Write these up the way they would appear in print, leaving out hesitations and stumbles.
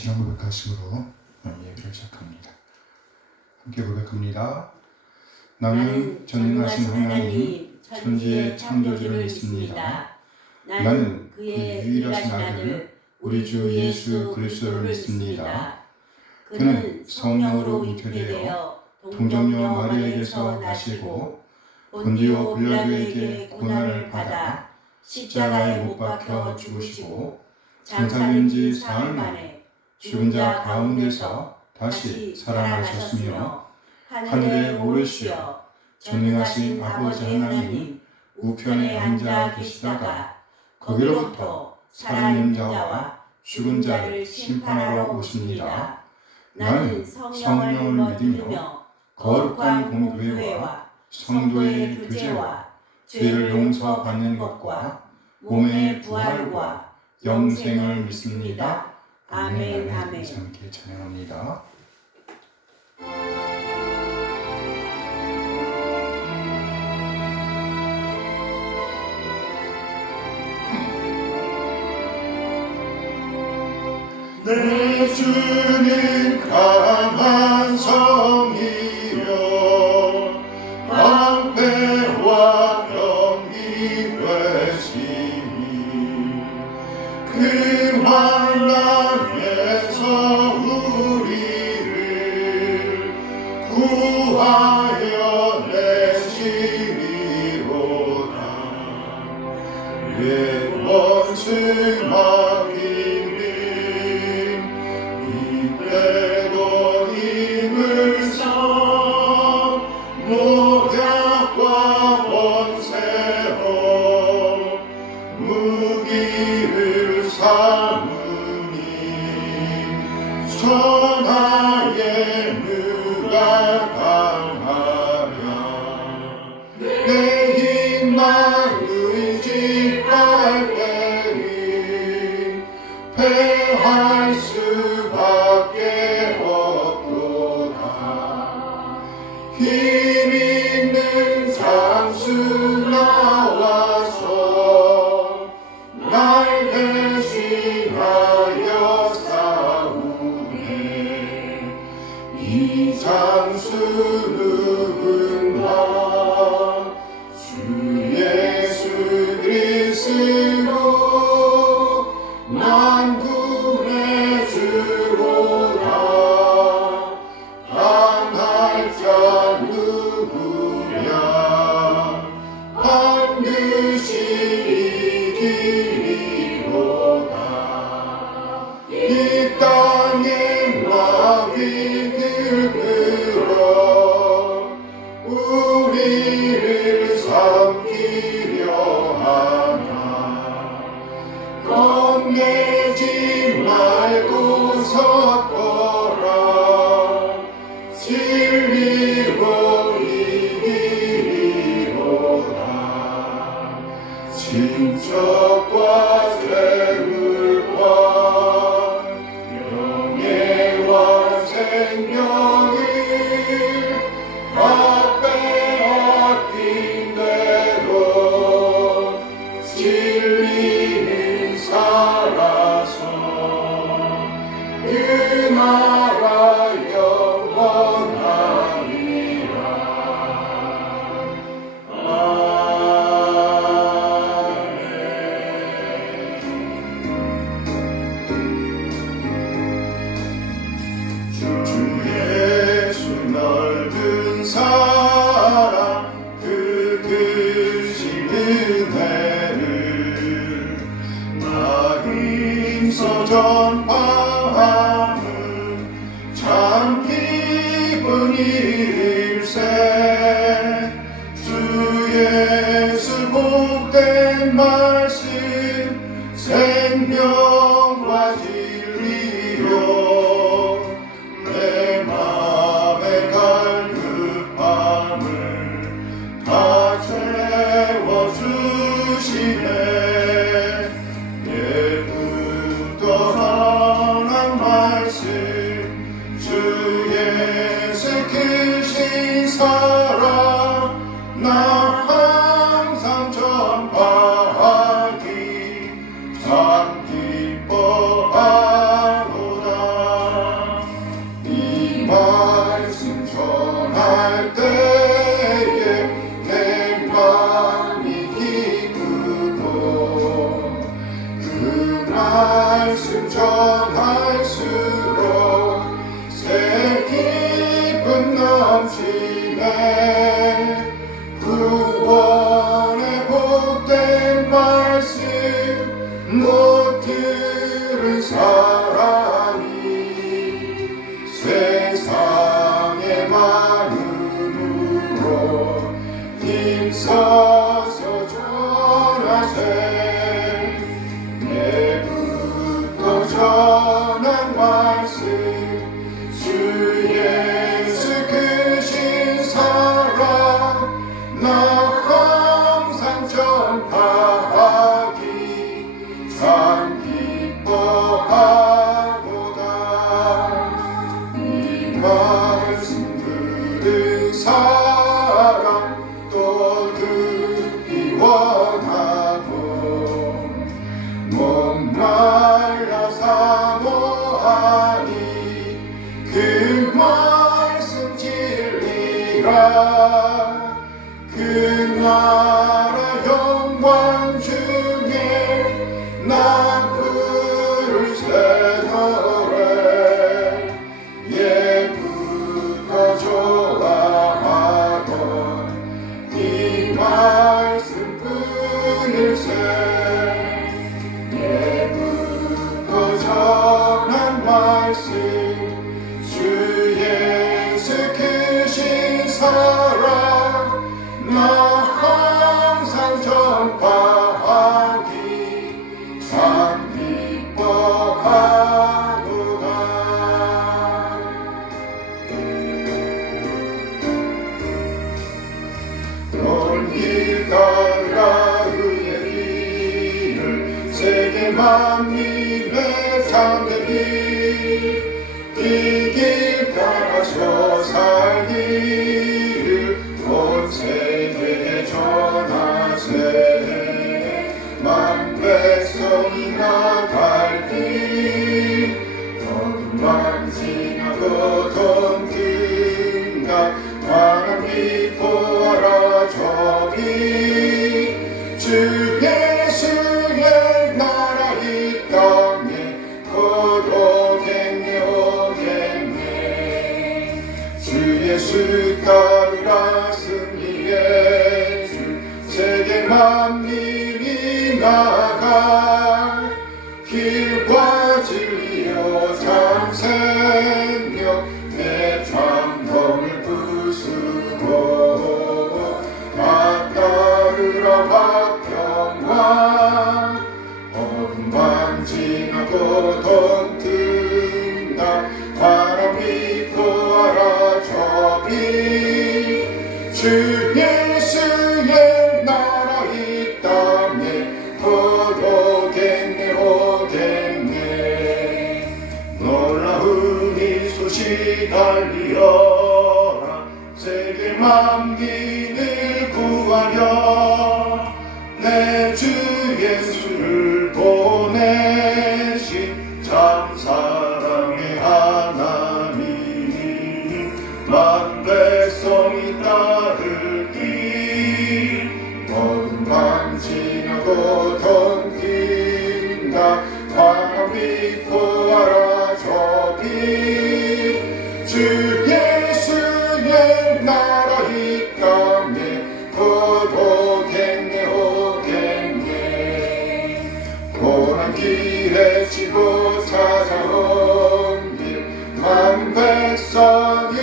신앙 고백하심으로 예배를 시작합니다. 함께 고백합니다. 나는 전능하신 하나님 천지의 창조주를 믿습니다. 나는 그의 유일하신 아들 우리 주 예수 그리스도를 믿습니다. 그는 성령으로 잉태되어 동정녀 마리아에게서 나시고 본디오 빌라도에게 고난을 받아 십자가에 못 박혀 죽으시고 장사된 지 사흘 만에 죽은 자 가운데서 다시 살아나셨으며 하늘에 오르시어 전능하신 아버지 하나님 우편에 앉아 계시다가 거기로부터 살아있는 자와 죽은 자를 심판하러 오십니다. 나는 성령을 믿으며 거룩한 공교회와 성도의 교제와 죄를 용서받는 것과 몸의 부활과 영생을 믿습니다. 아멘. 아멘. 함께 찬양합니다. 내 주는 강한 성이여 방패와 병이 되시니 그 환난에서 우리를 구하여 내시리로다. 옛 원수 마귀는 이때도 힘을 써 모략과 번세로 무기를 삼으니 천하에 누가 당하랴. 내 힘만 의지할 때는 패할 수밖에 없도다. 힘 있는 장수 나와서 날 대신하여 싸우네. 이 장수 누군가 주 예수 그리스도 만군의 주로다. 당할 자 누구 주시네 구원의 복된 말씀 못 들은 사람이 세상의 마음으로 힘써서 전하세 내부터 전한 말씀 주 예수 크신 사랑 나 항상 전파하기 참 기뻐하도다 이 말씀 들은 사람 또 듣기 원하고 목말라 사모하니 그 말씀 진리라 그 나라 영광 중에 나 부를 새노래 예부터 좋아하던 이 말씀뿐일세 예부터 전한 말씀 주 예수 크신 사랑 나 항상 전파하기 참 기뻐하도다 널 따라 의의 길을 세계 만민의 참된 이 길 따라서 살기를 온 세계에 전하세 만 백성이 나갈 길 어둠만 지나고 덤든다 환한 빛 보아라 저기 주 예수의 나라 이 땅에 곧 오겠네 오겠네 주 예수 따르라 승리의 주 세계 만민이 나가 길과 진리요 참 생명 내 참범을 부수고 다 따르라 박평화 어둠만 지나고 덤든다 바람이 보아라 저기 주 예수의 나라 이 땅에 곧 오겠네 오겠네 놀라운 이 소식 알리어라 세계 만민을 구하려 내 주 예수를 보내신 참 사랑의 하나님 만 백성이 따를 길 어둠 밤 지나고 덤긴다 바람이 보아라 저기 주 예수의 나라 이 땅에 곧 오겠네 오겠네 고난 길에 지고 찾아온 길 만 백성을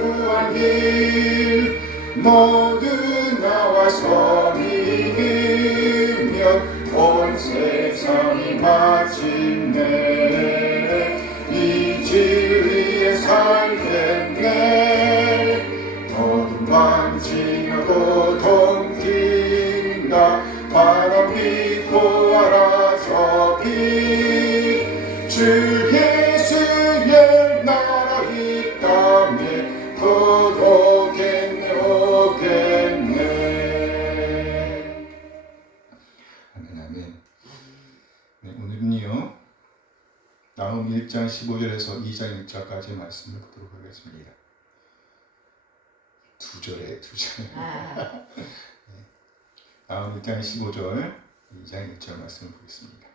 구한 길 모두 나와서 믿으면 온 세상이 마침내 이 진리에 살겠네 어둠만 지나고 덤긴다 바람이 보아라 저기 주 예수의 나라 이 땅에 곧 오겠네 오겠네 아멘 아멘 네, 오늘은요 나음 1장 15절에서 2장 1절까지 말씀을 보도록 하겠습니다. 두 절에 나음 1장 15절 2장 1절 말씀을 보겠습니다.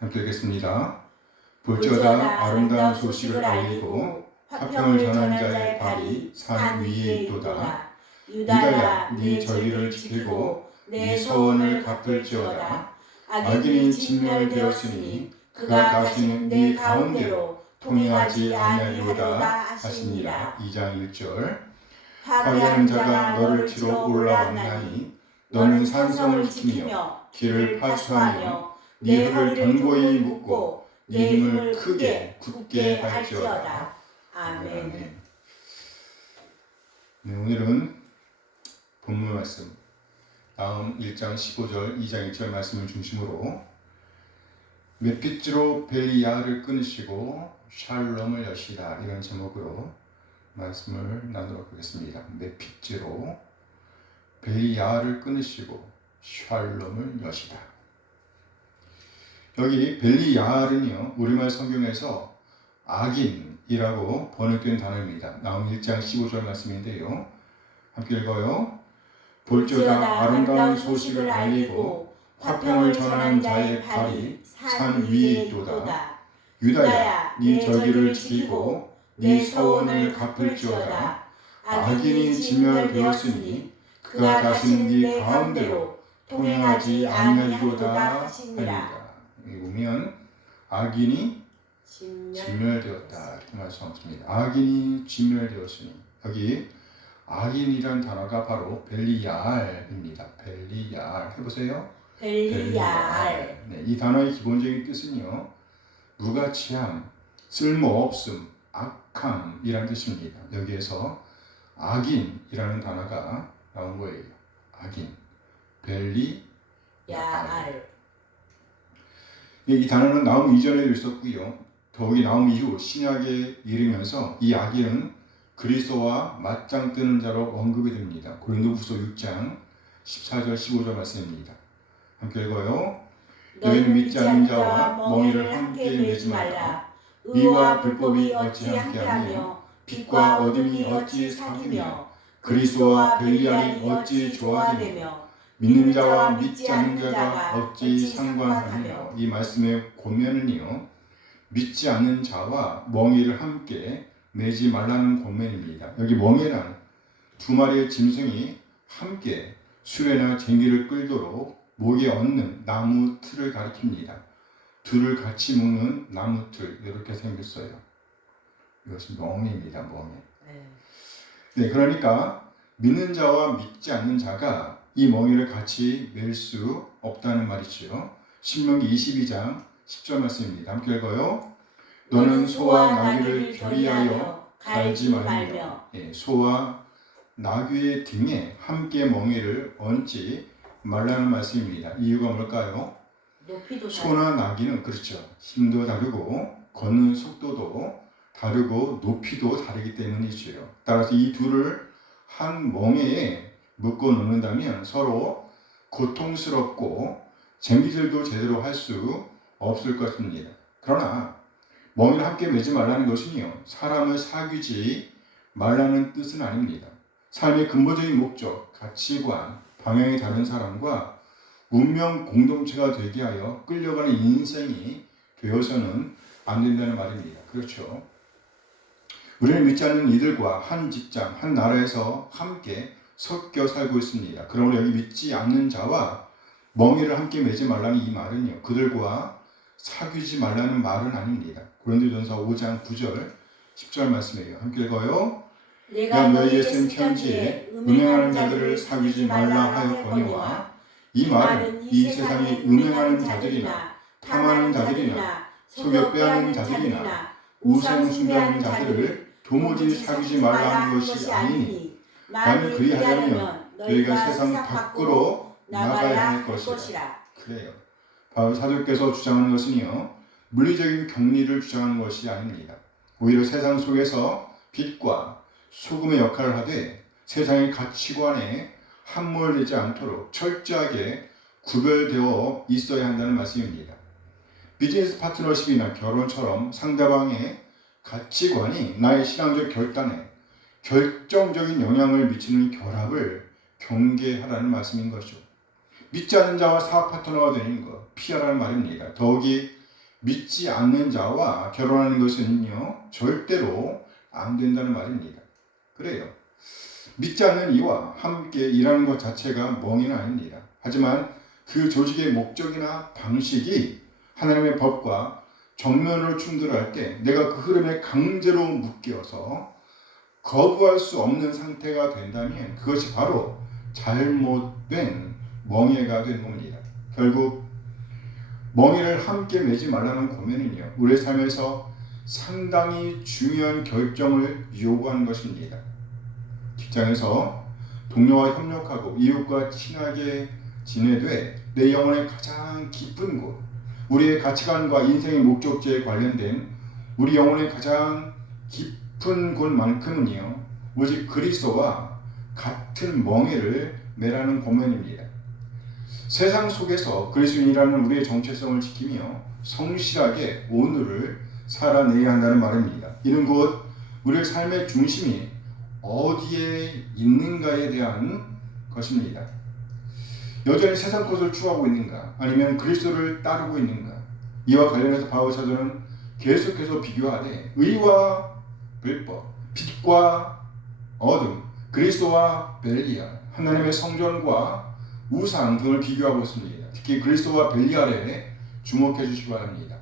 함께 읽겠습니다. 볼지어다 아름다운 소식을 알리고 화평을 전하는 자의 발이 산 위에 있도다. 유다야, 네 저기를 지키고 네 서원을 갚을지어다. 악인이 진멸되었으니 그가 다시는 네 가운데로 통행하지 아니하리로다 하시니라. 2장 1절. 파괴하는 자가 너를 치러 올라왔나니 너는 산성을 지키며 길을 파수하며 네 허리를 견고히 묶고 네 힘을 크게 굳게 할지어다. 아멘. 네, 오늘은 본문 말씀 다음 1장 15절 2장 1절 말씀을 중심으로 멧빗으로 벨리야를 끊으시고 샬롬을 여시다, 이런 제목으로 말씀을 나누도록 하겠습니다. 멧빗으로 벨리야를 끊으시고 샬롬을 여시다. 여기 벨리야는요, 우리말 성경에서 악인이라고 번역된 단어입니다. 나움 1장 15절 말씀인데요, 함께 읽어요. 볼지어다 아름다운 소식을 알리고 화평을 전하는 자의 발이 산 위에 있도다. 유다야, 네 저기를 지키고 네 서원을 갚을지어다. 악인이 진멸되었으니 그가 다시는 네 가운데로 통행하지 아니하리로다 하시니라. 여기 보면 악인이 진멸되었다 이렇게 말씀하십니다. 악인이 진멸되었으니, 여기 악인이란 단어가 바로 벨리야알입니다. 벨리야알 해보세요. 벨리야알. 네, 이 단어의 기본적인 뜻은요, 무가치함, 쓸모없음, 악함이란 뜻입니다. 여기에서 악인이라는 단어가 나온 거예요. 악인, 벨리야알. 이 단어는 나움 이전에도 있었고요, 더욱이 나움 이후 신약에 이르면서 이 악인은 그리스도와 맞짱 뜨는 자로 언급이 됩니다. 고린도후서 6장 14절 15절 말씀입니다. 함께 읽어요. 너희는 믿지 않는 자와 멍에를 함께 매지 말라. 의와 불법이 어찌 함께하며 빛과 어둠이 어찌 사귀며 그리스도와 벨리알이 어찌 조화되며 믿는 자와 믿지 않는 자가 어찌 상관하며. 이 말씀의 고면은요, 믿지 않는 자와 멍에를 함께 매지 말라는 권면입니다. 여기 멍에란 두 마리의 짐승이 함께 수레나 쟁기를 끌도록 목에 얹는 나무 틀을 가리킵니다. 둘을 같이 묶는 나무 틀, 이렇게 생겼어요. 이것이 멍에입니다. 멍에. 네, 그러니까 믿는 자와 믿지 않는 자가 이 멍에를 같이 맬 수 없다는 말이죠. 신명기 22장 10절 말씀입니다. 함께 읽어요. 너는 소와 나귀를 결의하여 갈지 말며. 예, 소와 나귀의 등에 함께 멍에를 얹지 말라는 말씀입니다. 이유가 뭘까요? 소나 나귀는 그렇죠, 힘도 다르고 걷는 속도도 다르고 높이도 다르기 때문이죠. 따라서 이 둘을 한 멍에에 묶어 놓는다면 서로 고통스럽고 쟁기질도 제대로 할 수 없을 것입니다. 그러나 멍에를 함께 매지 말라는 것은요, 사람을 사귀지 말라는 뜻은 아닙니다. 삶의 근본적인 목적, 가치관, 방향이 다른 사람과 운명 공동체가 되게 하여 끌려가는 인생이 되어서는 안 된다는 말입니다. 그렇죠. 우리는 믿지 않는 이들과 한 직장, 한 나라에서 함께 섞여 살고 있습니다. 그러므로 여기 믿지 않는 자와 멍에를 함께 매지 말라는 이 말은요, 그들과 사귀지 말라는 말은 아닙니다. 고린도전서 5장 9절 10절 말씀이에요. 함께 읽어요. 내가 너희에게 쓴 편지에 음행하는 자들을 사귀지 말라 하였거니와. 이 말은 이 세상에 음행하는 자들이나 탐하는 자들이나 속여 빼앗는 자들이나 우상 숭배하는 자들을 도무지 사귀지 말라 하는 것이 아니니, 만일 그리하려면 너희가 세상 밖으로 나가야 할 것이라. 그래요. 바울 사도께서 주장하는 것은요, 물리적인 격리를 주장하는 것이 아닙니다. 오히려 세상 속에서 빛과 소금의 역할을 하되 세상의 가치관에 함몰되지 않도록 철저하게 구별되어 있어야 한다는 말씀입니다. 비즈니스 파트너십이나 결혼처럼 상대방의 가치관이 나의 신앙적 결단에 결정적인 영향을 미치는 결합을 경계하라는 말씀인 것이죠. 믿지 않는 자와 사업 파트너가 되는 것 피하라는 말입니다. 더욱이 믿지 않는 자와 결혼하는 것은요, 절대로 안 된다는 말입니다. 그래요. 믿지 않는 이와 함께 일하는 것 자체가 멍해는 아닙니다. 하지만 그 조직의 목적이나 방식이 하나님의 법과 정면으로 충돌할 때 내가 그 흐름에 강제로 묶여서 거부할 수 없는 상태가 된다면 그것이 바로 잘못된 멍해가 된 겁니다. 결국 멍해를 함께 매지 말라는 고면은요, 우리의 삶에서 상당히 중요한 결정을 요구하는 것입니다. 직장에서 동료와 협력하고 이웃과 친하게 지내되 내 영혼의 가장 깊은 곳, 우리의 가치관과 인생의 목적지에 관련된 우리 영혼의 가장 깊은 곳만큼은요, 오직 그리스도와 같은 멍에를 매라는 고면입니다. 세상 속에서 그리스도인이라는 우리의 정체성을 지키며 성실하게 오늘을 살아내야 한다는 말입니다. 이는 곧 우리의 삶의 중심이 어디에 있는가에 대한 것입니다. 여전히 세상 것을 추구하고 있는가, 아니면 그리스도를 따르고 있는가. 이와 관련해서 바울 사도는 계속해서 비교하되 의와 불법, 빛과 어둠, 그리스도와 벨리알, 하나님의 성전과 우상 등을 비교하고 있습니다. 특히 그리스도와 벨리알에 주목해 주시기 바랍니다.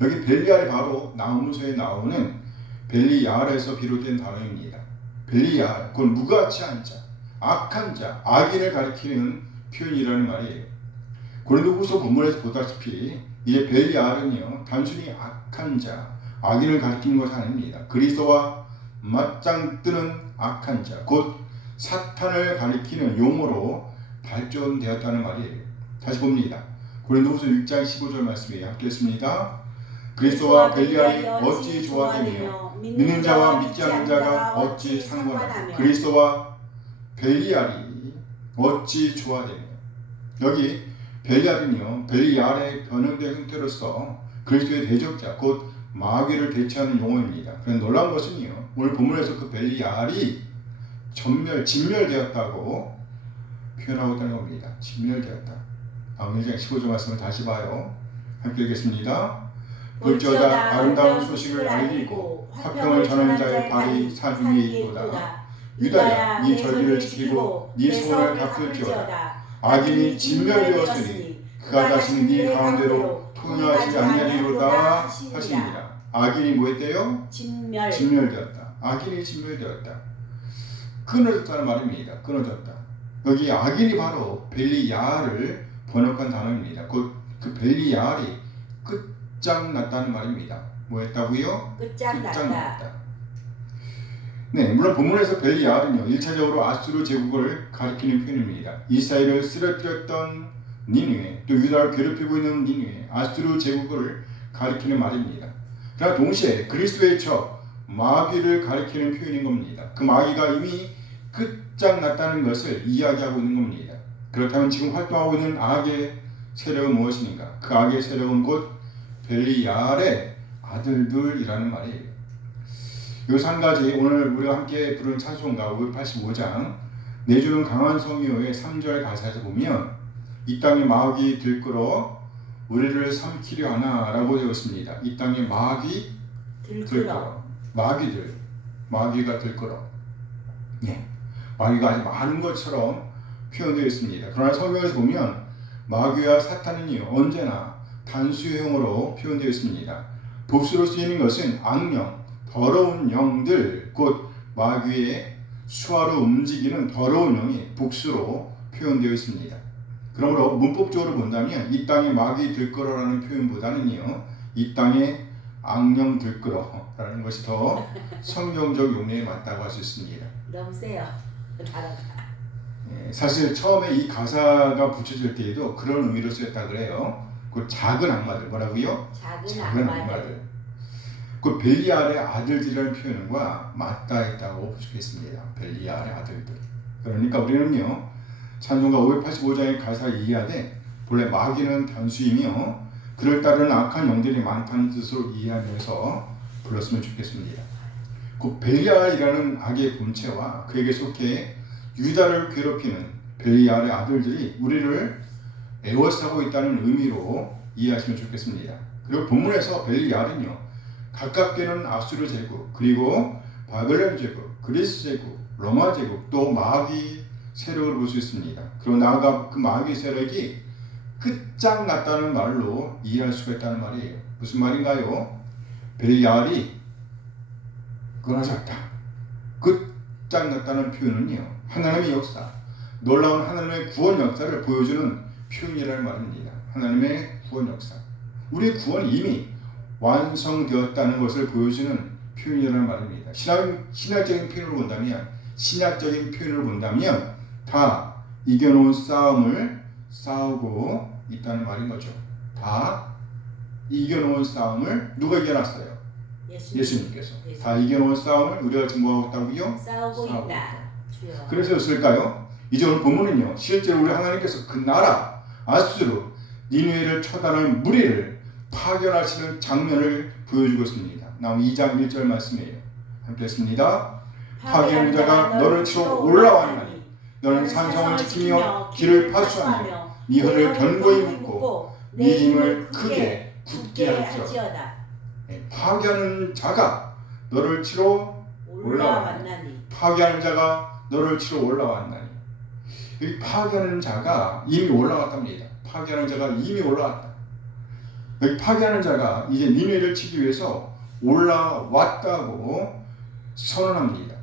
여기 벨리알이 바로 나무서에 나오는 벨리알에서 비롯된 단어입니다. 벨리알, 그건 무가치한 자, 악한 자, 악인을 가리키는 표현이라는 말이에요. 고린도후서 본문에서 보다시피 이제 벨리알은요, 단순히 악한 자, 악인을 가리키는 것이 아닙니다. 그리스도와 맞짱 뜨는 악한 자, 곧 사탄을 가리키는 용어로 발전되었다는 말이에요. 다시 봅니다. 고린도후서 6장 15절 말씀이에요. 함께 했습니다. 그리스도와 벨리알이 어찌 조화되며 믿는 자와 믿지 않는 자가 어찌 상관하며 그리스도와 벨리알이 어찌 조화되며. 여기 벨리알은요, 벨리알의 변형된 형태로서 그리스도의 대적자, 곧 마귀를 대체하는 용어입니다. 그런데 놀라운 것은요, 오늘 본문에서 그 벨리알이 진멸되었다고 표현하고 있다는 겁니다. 진멸되었다. 다음 1장 15절 말씀을 다시 봐요. 함께 읽겠습니다. 볼지어다 아름다운 소식을 알리고 화평을 전하는 자의 발이 산 위에 있도다. 유다야, 네 절기를 지키고 네 소원을 갚을지어다. 악인이 진멸되었으니 그가 다시는 네 가운데로 통용하지 아니하리로다 하시니라. 악인이 뭐했대요? 진멸되었다. 악인이 진멸되었다. 끊어졌다는 말입니다. 끊어졌다. 여기 악인이 바로 벨리알을 번역한 단어입니다. 그 벨리알이 끝장났다는 말입니다. 뭐했다고요? 끝장났다. 네, 물론 본문에서 벨리알은요, 1차적으로 아수르 제국을 가리키는 표현입니다. 이스라엘을 쓰러뜨렸던 니느웨, 또 유다를 괴롭히고 있는 니느웨, 아수르 제국을 가리키는 말입니다. 그러나 동시에 그리스도의 적 마귀를 가리키는 표현인 겁니다. 그 마귀가 이미 끝장났다는 것을 이야기하고 있는 겁니다. 그렇다면 지금 활동하고 있는 악의 세력은 무엇입니까? 그 악의 세력은 곧 벨리알의 아들들이라는 말이에요. 여기서 한 가지, 오늘 우리가 함께 부르는 찬송가 585장 내주는 강한 성이요의 3절 가사에서 보면 이 땅에 마귀 들끓어 우리를 삼키려 하나 라고 되어 있습니다. 이 땅에 마귀 들끓어. 마귀가 들끓어. 예, 마귀가 아주 많은 것처럼 표현되어 있습니다. 그러나 성경에서 보면 마귀와 사탄은요, 언제나 단수형으로 표현되어 있습니다. 복수로 쓰이는 것은 악령, 더러운 영들, 곧 마귀의 수하로 움직이는 더러운 영이 복수로 표현되어 있습니다. 그러므로 문법적으로 본다면 이 땅에 마귀 들끓어라는 표현보다는요, 이 땅에 악령 들끓어라는 것이 더 성경적 용례에 맞다고 할 수 있습니다. 너무 세요. 사실 처음에 이 가사가 붙여질 때에도 그런 의미로 쓰였다 그래요. 그 작은 악마들, 뭐라고요? 작은 악마들. 그 벨리알의 아들들이라는 표현과 맞닿아 있다고 볼 수 있습니다. 벨리알의 아들들. 그러니까 우리는요, 찬송가 585장의 가사를 이해하되 본래 마귀는 단수이며 그를 따르는 악한 영들이 많다는 뜻으로 이해하면서 불렀으면 좋겠습니다. 그 벨리알이라는 악의 본체와 그에게 속해 유다를 괴롭히는 벨리알의 아들들이 우리를 애워싸고 있다는 의미로 이해하시면 좋겠습니다. 그리고 본문에서 벨리알은요, 가깝게는 아수르 제국, 그리고 바벨론 제국, 그리스 제국, 로마 제국, 또 마귀 세력을 볼 수 있습니다. 그리고 나아가 그 마귀 세력이 끝장났다는 말로 이해할 수가 있다는 말이에요. 무슨 말인가요? 벨리알이 끊어졌다. 끝장났다는 표현은요, 하나님의 역사, 놀라운 하나님의 구원 역사를 보여주는 표현이라는 말입니다. 하나님의 구원 역사, 우리의 구원이 이미 완성되었다는 것을 보여주는 표현이라는 말입니다. 신학적인 표현으로 본다면, 신학적인 표현으로 본다면 다 이겨놓은 싸움을 싸우고 있다는 말인 거죠. 다 이겨놓은 싸움을 누가 이겨놨어요? 예수님께서. 다 이겨놓은 싸움을 우리가 지금 뭐하고 있다고요? 싸우고 있다. 그래서였을까요? 이제 오늘 본문은요, 실제로 우리 하나님께서 그 나라 아수르 니느웨를 처단한 무리를 파견하시는 장면을 보여주고 있습니다. 나온 2장 1절 말씀이에요. 함께 했습니다. 파견한 자가 너를 치러 올라왔나니 너는 산성을 지키며 길을 파수하며 네 혀를 견고히 묶고 네 힘을 크게 굳게 할지어다. 파견하는 자가 너를 치러 올라왔나니, 파견하는 자가 너를 치러 올라왔나니. 이 파견하는 자가 이미 올라왔답니다. 파견하는 자가 이미 올라왔다. 여기 파견하는 자가 이제 니느웨를 치기 위해서 올라왔다고 선언합니다.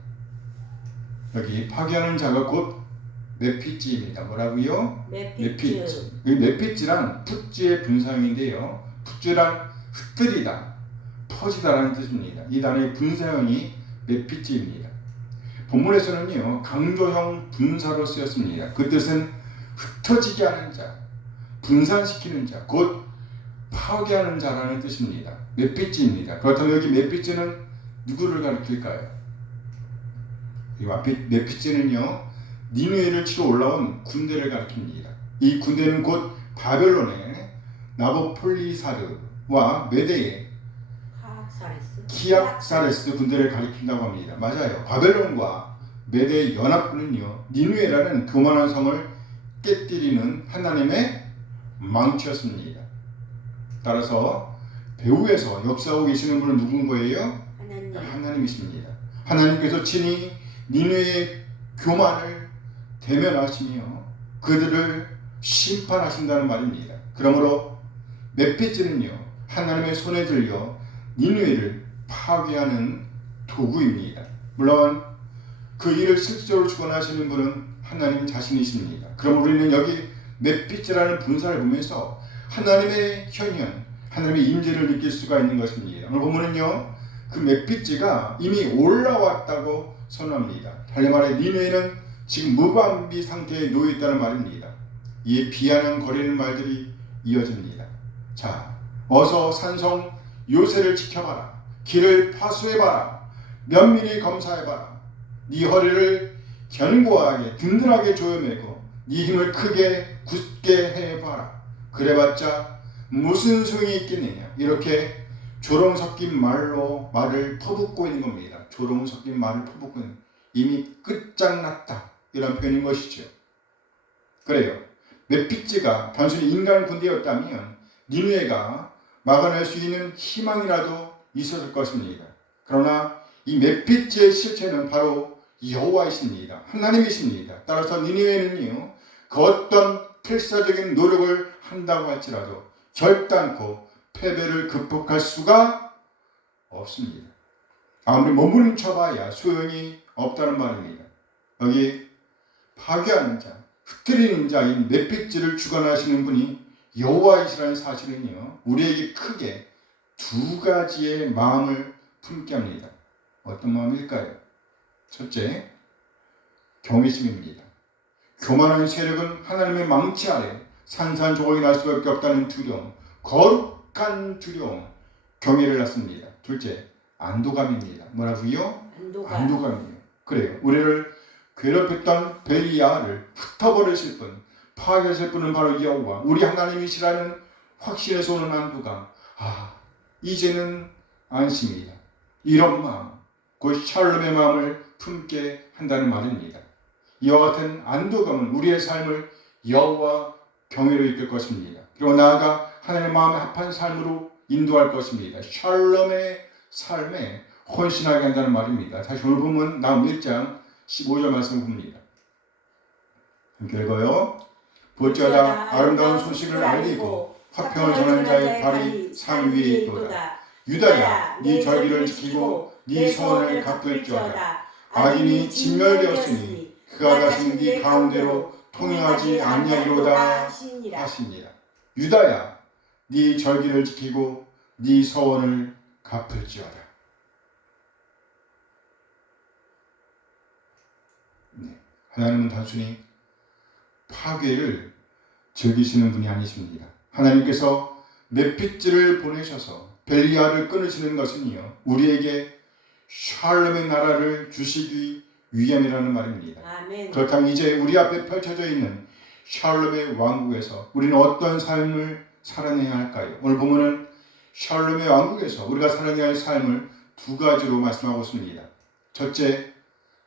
여기 파견하는 자가 곧 메피지입니다. 뭐라고요? 메피지. 이 메피지란 풋지의 분사형인데요. 풋지란 흩뜨리다, 퍼지다라는 뜻입니다. 이 단어의 분사형이 메피지입니다. 본문에서는요, 강조형 분사로 쓰였습니다. 그 뜻은 흩어지게 하는 자, 분산시키는 자, 곧 파괴하는 자라는 뜻입니다. 메피지입니다. 그렇다면 여기 메피지는 누구를 가리킬까요? 이 메피지는요, 니느웨를 치러 올라온 군대를 가리킵니다. 이 군대는 곧 바벨론의 나보폴리사르와 메대의 키압사레스 군대를 가리킨다고 합니다. 맞아요. 바벨론과 메대의 연합군은요, 니느웨라는 교만한 성을 깨뜨리는 하나님의 망치였습니다. 따라서 배후에서 역사하고 계시는 분은 누군 거예요? 하나님이십니다. 하나님께서 친히 니느웨의 교만을 대면하시며 그들을 심판하신다는 말입니다. 그러므로 메피지는요, 하나님의 손에 들려 니느웨를 파괴하는 도구입니다. 물론 그 일을 실제로 주관하시는 분은 하나님 자신이십니다. 그럼 우리는 여기 메피지라는 분사를 보면서 하나님의 현현, 하나님의 임재를 느낄 수가 있는 것입니다. 오늘 보면은요, 그 메피지가 이미 올라왔다고 선언합니다. 달리 말해 니느웨는 지금 무방비 상태에 놓여 있다는 말입니다. 이에 비아냥거리는 말들이 이어집니다. 자, 어서 산성 요새를 지켜봐라. 길을 파수해봐라. 면밀히 검사해봐라. 네 허리를 견고하게 든든하게 조여매고 네 힘을 크게 굳게 해봐라. 그래봤자 무슨 소용이 있겠느냐. 이렇게 조롱 섞인 말로 말을 퍼붓고 있는 겁니다. 조롱 섞인 말을 퍼붓고 있는, 이미 끝장났다, 이런 표현인 것이죠. 그래요. 메피지가 단순히 인간 군대였다면 니느웨가 막아낼 수 있는 희망이라도 있었을 것입니다. 그러나 이 메피지의 실체는 바로 여호와이십니다. 하나님이십니다. 따라서 니느웨는요, 그 어떤 필사적인 노력을 한다고 할지라도 결단코 패배를 극복할 수가 없습니다. 아무리 몸부림쳐봐야 소용이 없다는 말입니다. 여기 파괴하는 자, 흩뜨리는 자인 메피지를 주관하시는 분이 여호와이시라는 사실은요, 우리에게 크게 두 가지의 마음을 품게 합니다. 어떤 마음일까요? 첫째, 경외심입니다. 교만한 세력은 하나님의 망치 아래 산산조각이 날 수밖에 없다는 두려움, 거룩한 두려움, 경외를 낳습니다. 둘째, 안도감입니다. 뭐라고요? 안도감이에요. 그래요. 우리를 괴롭혔던 벨리알을 흩어버리실 분, 파괴하실 분은 바로 여호와, 우리 하나님이시라는 확신에서 오는 안도감. 이제는 안심이다. 이런 마음, 곧 샬롬의 마음을 품게 한다는 말입니다. 이와 같은 안도감은 우리의 삶을 여호와 경외로 이끌 것입니다. 그리고 나아가 하나님의 마음에 합한 삶으로 인도할 것입니다. 샬롬의 삶에 헌신하게 한다는 말입니다. 다시 오늘 보면 나음 1장 15절 말씀을 봅니다. 함께 읽어요. 볼지어다 아름다운 소식을 알리고 화평을 전하는 자의 발이 산 위에 있도다. 유다야 네 절기를 지키고 네 소원을 갚을지어다. 악인이 진멸되었으니 그가 다시 네 가운데로 통행하지 아니하리로다 하시니라. 유다야 네 절기를 지키고 네 소원을 갚을지어다. 네. 하나님은 단순히 파괴를 즐기시는 분이 아니십니다. 하나님께서 메피츠를 보내셔서 벨리알을 끊으시는 것은요, 우리에게 샬롬의 나라를 주시기 위함이라는 말입니다. 아멘. 그렇다면 이제 우리 앞에 펼쳐져 있는 샬롬의 왕국에서 우리는 어떤 삶을 살아내야 할까요? 오늘 보면은 샬롬의 왕국에서 우리가 살아내야 할 삶을 두 가지로 말씀하고 있습니다. 첫째,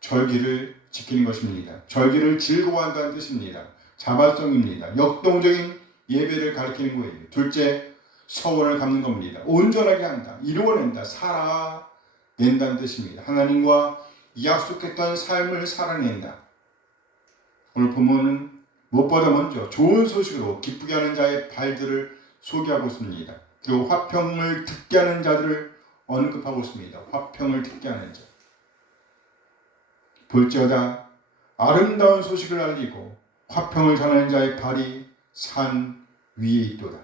절기를 지키는 것입니다. 절기를 즐거워한다는 뜻입니다. 자발성입니다. 역동적인 예배를 가리키는 거예요. 둘째, 서원을 갚는 겁니다. 온전하게 한다, 이루어낸다, 살아낸다는 뜻입니다. 하나님과 약속했던 삶을 살아낸다. 오늘 본문은 무엇보다 먼저 좋은 소식으로 기쁘게 하는 자의 발들을 소개하고 있습니다. 그리고 화평을 듣게 하는 자들을 언급하고 있습니다. 화평을 듣게 하는 자. 볼지어다 아름다운 소식을 알리고 화평을 전하는 자의 발이 산 위에 있도다.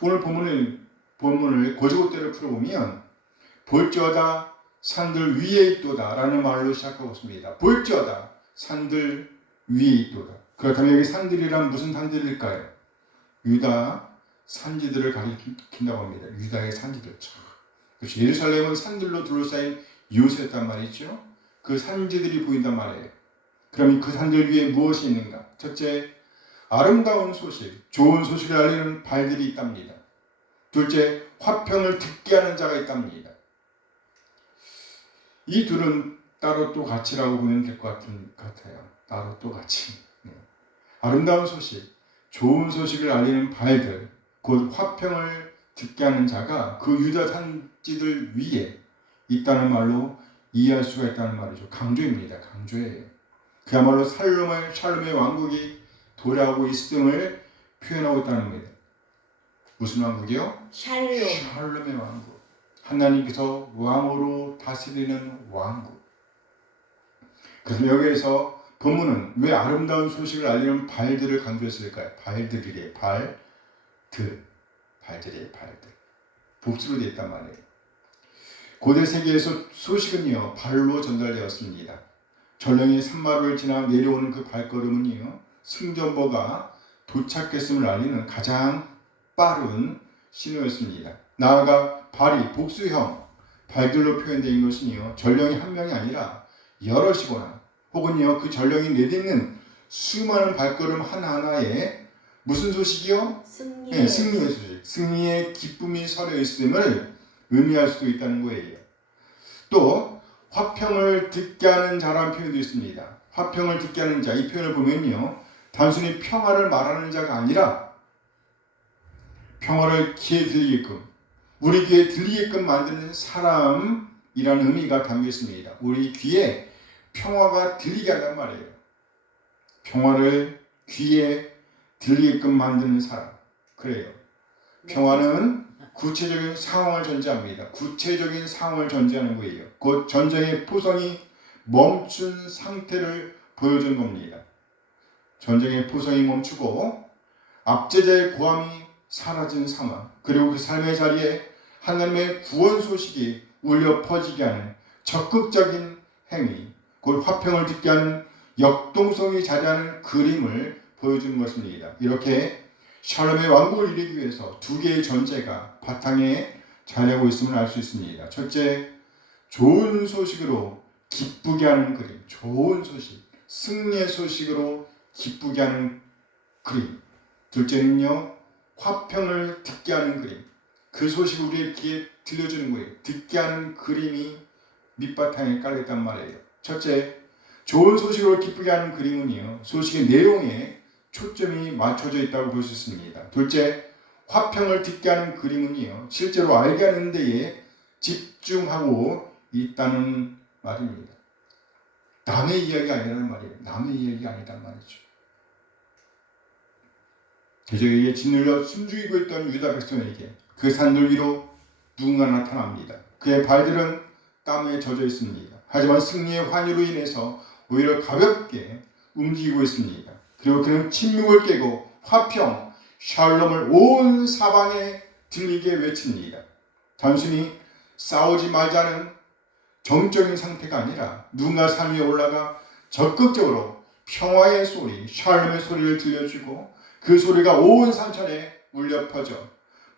오늘 본문을 고지고대로 풀어보면 볼지어다 산들 위에 있도다 라는 말로 시작하고 있습니다. 볼지어다 산들 위에 있도다. 그렇다면 여기 산들이란 무슨 산들일까요? 유다 산지들을 가리킨다고 합니다. 유다의 산지들. 그렇죠. 예루살렘은 산들로 둘러싸인 요새였단 말이죠. 그 산지들이 보인단 말이에요. 그럼 그 산들 위에 무엇이 있는가? 첫째, 아름다운 소식, 좋은 소식을 알리는 발들이 있답니다. 둘째, 화평을 듣게 하는 자가 있답니다. 이 둘은 따로 또 같이라고 보면 될 것 같아요. 따로 또 같이. 아름다운 소식, 좋은 소식을 알리는 발들, 곧 화평을 듣게 하는 자가 그 유다 산지들 위에 있다는 말로 이해할 수가 있다는 말이죠. 강조입니다. 강조예요. 그야말로 샬롬의 왕국이 도래하고 있음을 표현하고 있다는 겁니다. 무슨 왕국이요? 샬롬의 왕국. 하나님께서 왕으로 다스리는 왕국. 그래서 여기에서 본문은 왜 아름다운 소식을 알리는 발들을 강조했을까요? 발들이래. 발들이래. 발들. 복수로 되어 있단 말이에요. 고대 세계에서 소식은요, 발로 전달되었습니다. 전령이 산마루를 지나 내려오는 그 발걸음은요, 승전보가 도착했음을 알리는 가장 빠른 신호였습니다. 나아가 발이 복수형 발들로 표현된 것은요, 전령이 한 명이 아니라 여럿이거나 혹은요, 그 전령이 내딛는 수많은 발걸음 하나하나에 무슨 소식이요? 승리의 소식, 승리의 기쁨이 서려 있음을 의미할 수도 있다는 거예요. 또 화평을 듣게 하는 자라는 표현도 있습니다. 화평을 듣게 하는 자, 이 표현을 보면요, 단순히 평화를 말하는 자가 아니라 평화를 귀에 들리게끔, 우리 귀에 들리게끔 만드는 사람이라는 의미가 담겨 있습니다. 우리 귀에 평화가 들리게 한단 말이에요. 평화를 귀에 들리게끔 만드는 사람. 그래요. 평화는 구체적인 상황을 전제합니다. 구체적인 상황을 전제하는 거예요. 곧 전쟁의 포성이 멈춘 상태를 보여주는 겁니다. 전쟁의 포성이 멈추고 압제자의 고함이 사라진 상황, 그리고 그 삶의 자리에 하나님의 구원 소식이 울려 퍼지게 하는 적극적인 행위, 곧 화평을 듣게 하는 역동성이 자리하는 그림을 보여주는 것입니다. 이렇게 샬롬의 왕국을 이루기 위해서 두 개의 전제가 바탕에 자리하고 있음을 알 수 있습니다. 첫째, 좋은 소식으로 기쁘게 하는 그림, 좋은 소식, 승리의 소식으로 기쁘게 하는 그림. 둘째는요, 화평을 듣게 하는 그림, 그 소식을 우리의 귀에 들려주는 거예요. 듣게 하는 그림이 밑바탕에 깔렸단 말이에요. 첫째, 좋은 소식으로 기쁘게 하는 그림은요, 소식의 내용에 초점이 맞춰져 있다고 볼 수 있습니다. 둘째, 화평을 듣게 하는 그림은요, 실제로 알게 하는 데에 집중하고 있다는 말입니다. 남의 이야기가 아니라는 말이에요. 남의 이야기가 아니란 말이죠. 대적에게 짓눌려 숨죽이고 있던 유다 백성에게 그 산들 위로 누군가 나타납니다. 그의 발들은 땀에 젖어 있습니다. 하지만 승리의 환희로 인해서 오히려 가볍게 움직이고 있습니다. 그리고 그는 침묵을 깨고 화평, 샬롬을 온 사방에 들리게 외칩니다. 단순히 싸우지 말자는 정적인 상태가 아니라 누군가 산 위에 올라가 적극적으로 평화의 소리, 샬롬의 소리를 들려주고 그 소리가 온 산천에 울려 퍼져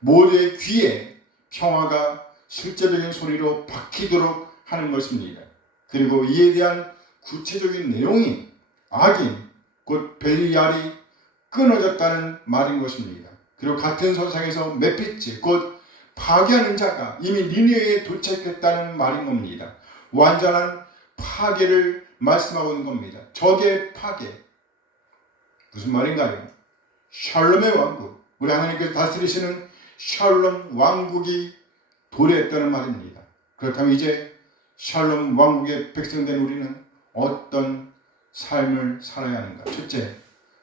모두의 귀에 평화가 실제적인 소리로 박히도록 하는 것입니다. 그리고 이에 대한 구체적인 내용이 악인, 곧 벨리알이 끊어졌다는 말인 것입니다. 그리고 같은 서상에서 메피츠, 곧 파괴하는 자가 이미 니느웨에 도착했다는 말인 겁니다. 완전한 파괴를 말씀하고 있는 겁니다. 적의 파괴. 무슨 말인가요? 샬롬의 왕국, 우리 하나님께서 다스리시는 샬롬 왕국이 도래했다는 말입니다. 그렇다면 이제 샬롬 왕국의 백성된 우리는 어떤 삶을 살아야 하는가? 첫째,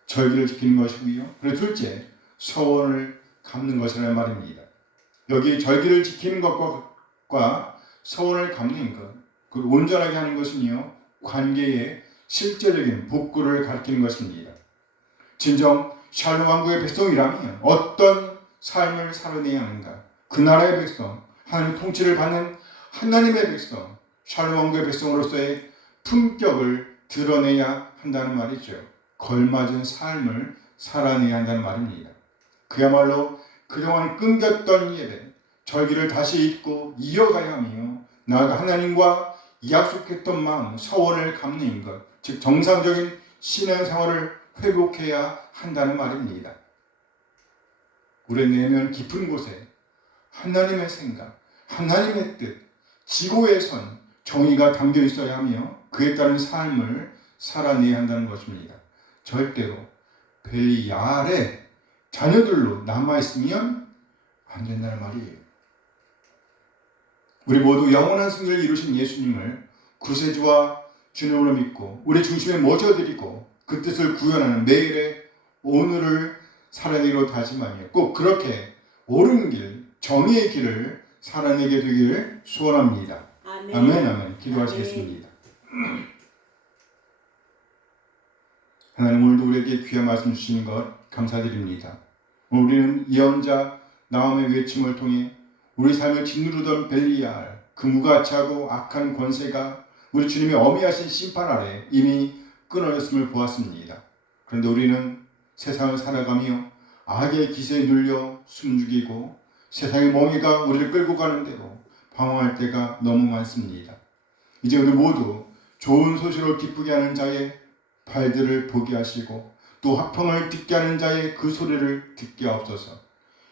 절기를 지키는 것이고요. 그리고 둘째, 서원을 갚는 것이라는 말입니다. 여기 절기를 지키는 것과 서원을 갚는 것, 그 온전하게 하는 것은요, 관계의 실제적인 복구를 가리키는 것입니다. 진정 샬롬 왕국의 백성이라면 어떤 삶을 살아내야 하는가? 그 나라의 백성, 하나님 통치를 받는 하나님의 백성, 샬롬 왕국의 백성으로서의 품격을 드러내야 한다는 말이죠. 걸맞은 삶을 살아내야 한다는 말입니다. 그야말로 그동안 끊겼던 예배, 절기를 다시 잊고 이어가야 하며 나아가 하나님과 약속했던 마음, 서원을 갚는 것, 즉 정상적인 신앙생활을 회복해야 한다는 말입니다. 우리 내면 깊은 곳에 하나님의 생각, 하나님의 뜻, 지고의 선, 정의가 담겨 있어야 하며 그에 따른 삶을 살아내야 한다는 것입니다. 절대로 벨리알의 자녀들로 남아있으면 안 된다는 말이에요. 우리 모두 영원한 승리를 이루신 예수님을 구세주와 주님으로 믿고 우리 중심에 모셔드리고 그 뜻을 구현하는 매일의 오늘을 살아내기로 다짐하며 꼭 그렇게 옳은 길, 정의의 길을 살아내게 되기를 소원합니다. 아멘, 아멘, 아멘. 기도하시겠습니다. 하나님, 오늘도 우리에게 귀한 말씀 주시는 것 감사드립니다. 우리는 예언자 나홈의 외침을 통해 우리 삶을 짓누르던 벨리알, 그 무가치하고 악한 권세가 우리 주님의 어미하신 심판 아래 이미 끊어졌음을 보았습니다. 그런데 우리는 세상을 살아가며 악의 기세에 눌려 숨죽이고 세상의 멍에가 우리를 끌고 가는 대로 방황할 때가 너무 많습니다. 이제 우리 모두 좋은 소식을 기쁘게 하는 자의 발들을 보게 하시고 또 화평을 듣게 하는 자의 그 소리를 듣게 하옵소서.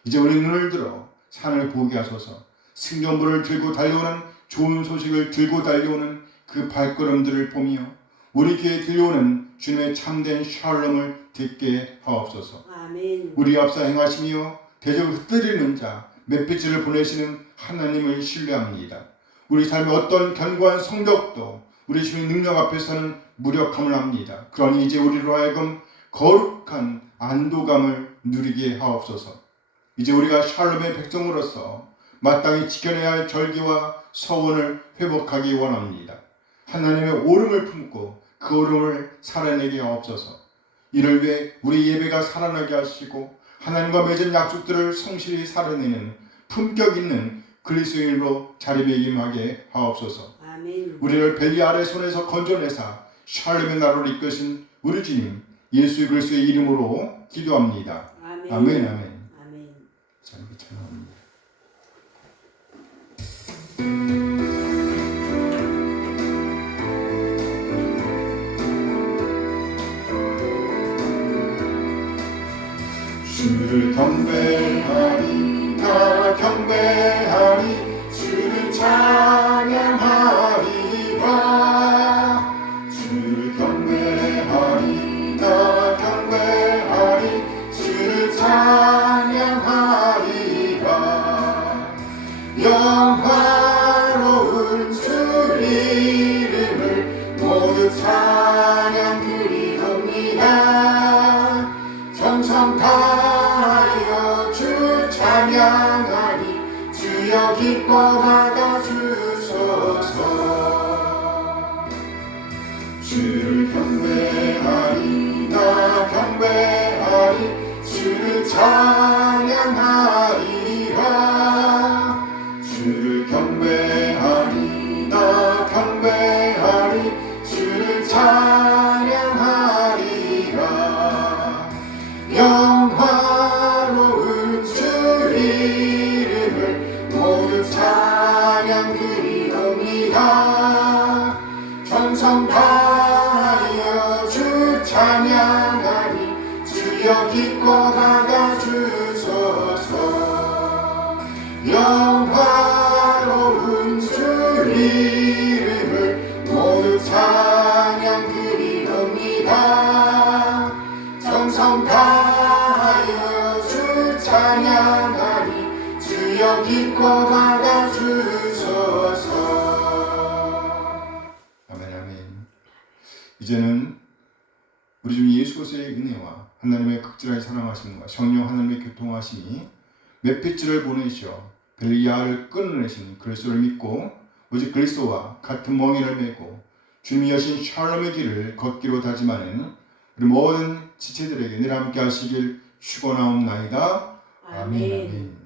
이제 우리 눈을 들어 산을 보게 하소서. 승전보를 들고 달려오는 좋은 소식을 들고 달려오는 그 발걸음들을 보며 우리 귀에 들려오는 주님의 참된 샬롬을 듣게 하옵소서. 아멘. 우리 앞서 행하시며 대적을 흩뜨리는 자 멧비지를 보내시는 하나님을 신뢰합니다. 우리 삶의 어떤 견고한 성벽도 우리 주의 능력 앞에서는 무력함을 합니다. 그러니 이제 우리로 하여금 거룩한 안도감을 누리게 하옵소서. 이제 우리가 샬롬의 백성으로서 마땅히 지켜내야 할 절기와 서원을 회복하기 원합니다. 하나님의 오름을 품고 그 오름을 살아내게 하옵소서. 이를 위해 우리 예배가 살아나게 하시고 하나님과 맺은 약속들을 성실히 살아내는 품격 있는 그리스도인으로 자리매김하게 하옵소서. 아멘. 우리를 벨리알의 손에서 건져내사 샬롬의 나라로 이끄신 우리 주님 예수 그리스도의 이름으로 기도합니다. 아멘. 아멘. 아멘. 아멘. 찬양합니다. 주를 경배하리, 나 경배하리, 주를 찬양하리라. 주를 경배하리, 나 경배하리, 주를 찬양하리라. 영광 찬양 드리옵니다. 정성 다하여 주 찬양하니 주여 기뻐 받아주소서. 주를 경배하리 나 경배하리 주를 찬양하리라. 주를 경배하리 나 경배하리 주를 찬양하리라. 영화로운 주 이름을 모두 찬양 드리옵니다. 정성 다하여 주 찬양하니 주여 기뻐 받아주소서. 영화로운 주 이름을 모두 찬양 드리옵니다. 정성 다하여 주 찬양하니 주여 기뻐 받아주소서. 아멘 아멘. 이제는 우리 주 예수 그리스도의 은혜와 하나님의 극진하게 사랑하심과 성령 하나님의 교통하심이 멧빛줄을 보내셔 벨리야를 끊어내신 그리스도를 믿고 오직 그리스도와 같은 멍에를 메고 주님이 여신 샬롬의 길을 걷기로 다짐하는 우리 모든 지체들에게 늘 함께 하시길 축원하옵나이다. 아멘. 아멘.